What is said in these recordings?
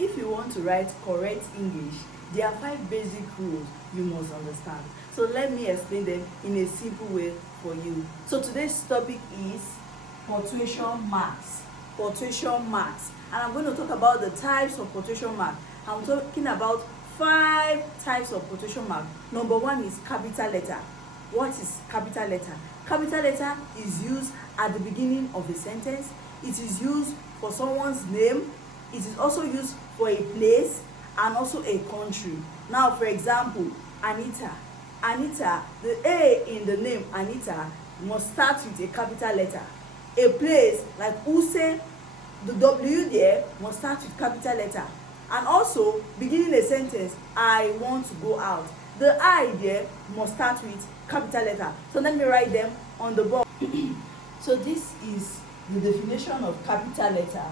if you want to write correct English, there are 5 basic rules you must understand. So let me explain them in a simple way for you. So today's topic is punctuation marks. Punctuation marks. And I'm going to talk about the types of punctuation marks. I'm talking about 5 types of punctuation mark. Number 1 is capital letter. What is capital letter? Capital letter is used at the beginning of a sentence. It is used for someone's name. It is also used for a place and also a country. Now, for example, Anita. Anita, the A in the name Anita must start with a capital letter. A place like Use, the W there must start with capital letter. And also, beginning a sentence, I want to go out. The I there must start with capital letter. So let me write them on the board. So this is the definition of capital letter.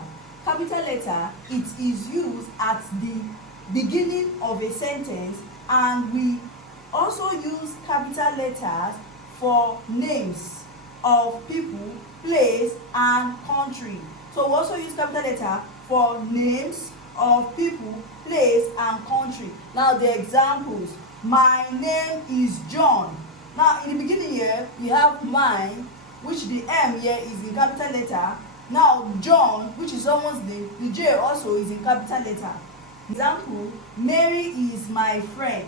Capital letter, it is used at the beginning of a sentence, and we also use capital letters for names of people, place, and country. So we also use capital letter for names of people, place, and country. Now the examples: my name is John. Now in the beginning here we have mine, which the M here is in capital letter. Now John, which is someone's name, the J also is in capital letter. Example: Mary is my friend.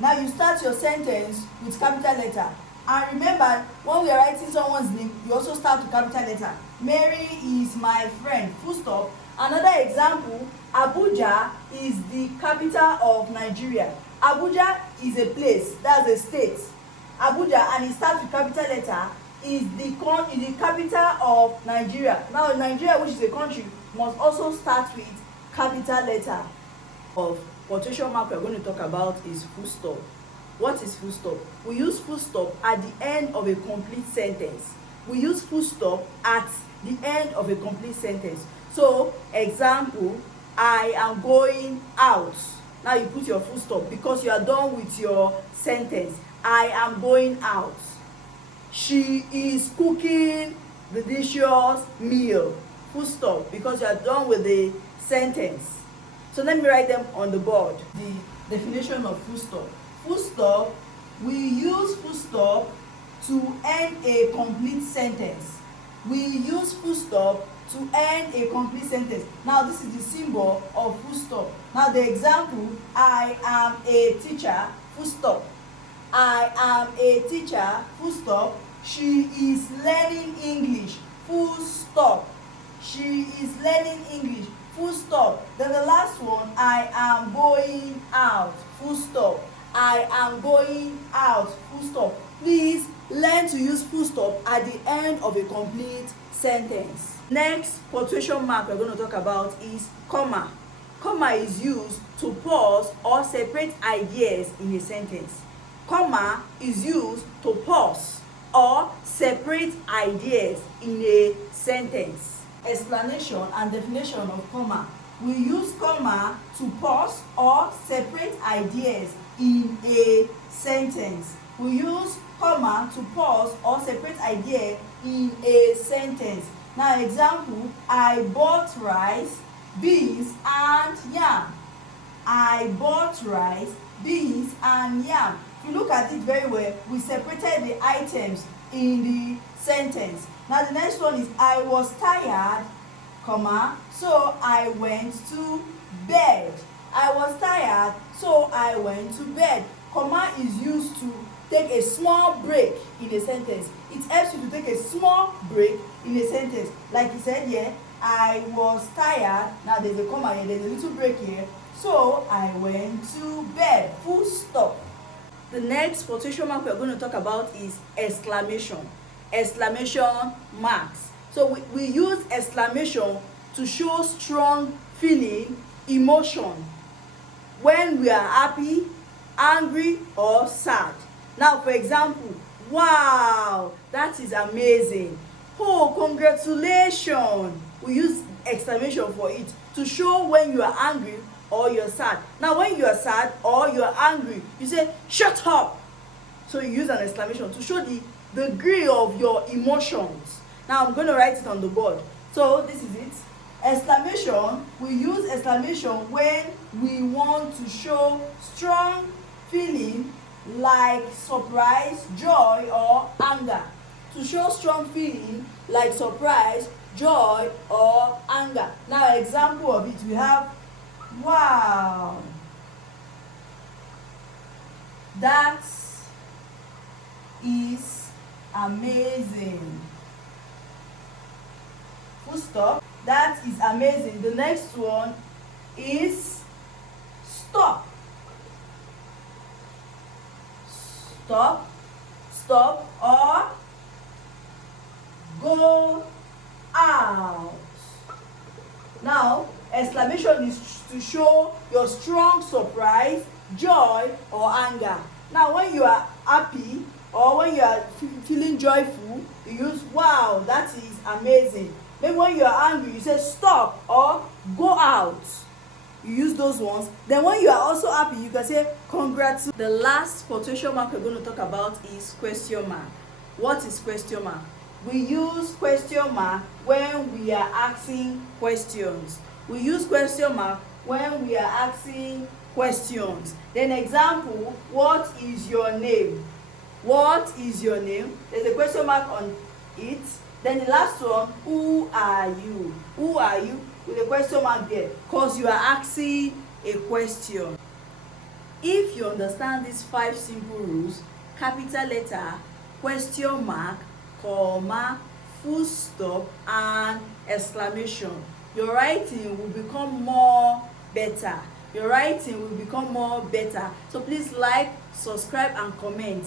Now you start your sentence with capital letter. And remember, when we are writing someone's name, you also start with capital letter. Mary is my friend, full stop. Another example: Abuja is the capital of Nigeria. Abuja is a place, that's a state. Abuja, and it starts with capital letter, is the capital of Nigeria. Now Nigeria, which is a country, must also start with capital letter. Of punctuation mark we are going to talk about is full stop. What is full stop? We use full stop at the end of a complete sentence. We use full stop at the end of a complete sentence. So example: I am going out. Now you put your full stop because you are done with your sentence. I am going out. She is cooking the delicious meal. Full stop because you are done with the sentence. So let me write them on the board. The definition of full stop. Full stop, we use full stop to end a complete sentence. We use full stop to end a complete sentence. Now this is the symbol of full stop. Now the example: I am a teacher, full stop. I am a teacher, full stop. She is learning English, full stop. She is learning English, full stop. Then the last one: I am going out, full stop. I am going out, full stop. Please learn to use full stop at the end of a complete sentence. Next punctuation mark we're going to talk about is comma. Comma is used to pause or separate ideas in a sentence. Comma is used to pause or separate ideas in a sentence. Explanation and definition of comma. We use comma to pause or separate ideas in a sentence. We use comma to pause or separate idea in a sentence. Now example: I bought rice, beans, and yam. I bought rice, beans, and yam. If you look at it very well, we separated the items in the sentence. Now the next one is: I was tired, comma, so I went to bed. I was tired, so I went to bed. Comma is used to take a small break in a sentence. It helps you to take a small break in a sentence. Like you said here, I was tired. Now there's a comma here, there's a little break here. So I went to bed, full stop. The next punctuation mark we are going to talk about is exclamation. Exclamation marks. So we use exclamation to show strong feeling, emotion, when we are happy, angry, or sad. Now for example: wow, that is amazing. Oh, congratulations. We use exclamation for it to show when you are angry or you're sad. Now when you are sad or you're angry, you say shut up. So you use an exclamation to show the degree of your emotions. Now I'm going to write it on the board. So this is it. Exclamation, we use exclamation when we want to show strong feeling like surprise, joy, or anger. To show strong feeling like surprise, joy, or anger. Now, example of it, we have, wow, that is amazing. Full stop. That is amazing. The next one is stop. Stop, stop, or go out. Now, exclamation is to show your strong surprise, joy, or anger. Now, when you are happy or when you are feeling joyful, you use wow, that is amazing. Maybe when you are angry, you say stop or go out. You use those ones. Then when you are also happy, you can say congrats. The last punctuation mark we're going to talk about is question mark. What is question mark? We use question mark when we are asking questions. We use question mark when we are asking questions. Then example, what is your name? What is your name? There's a question mark on it. Then the last one, who are you? Who are you? With a question mark there, because you are asking a question. If you understand these 5 simple rules, capital letter, question mark, comma, full stop, and exclamation, your writing will become more better. Your writing will become more better. So please like, subscribe, and comment.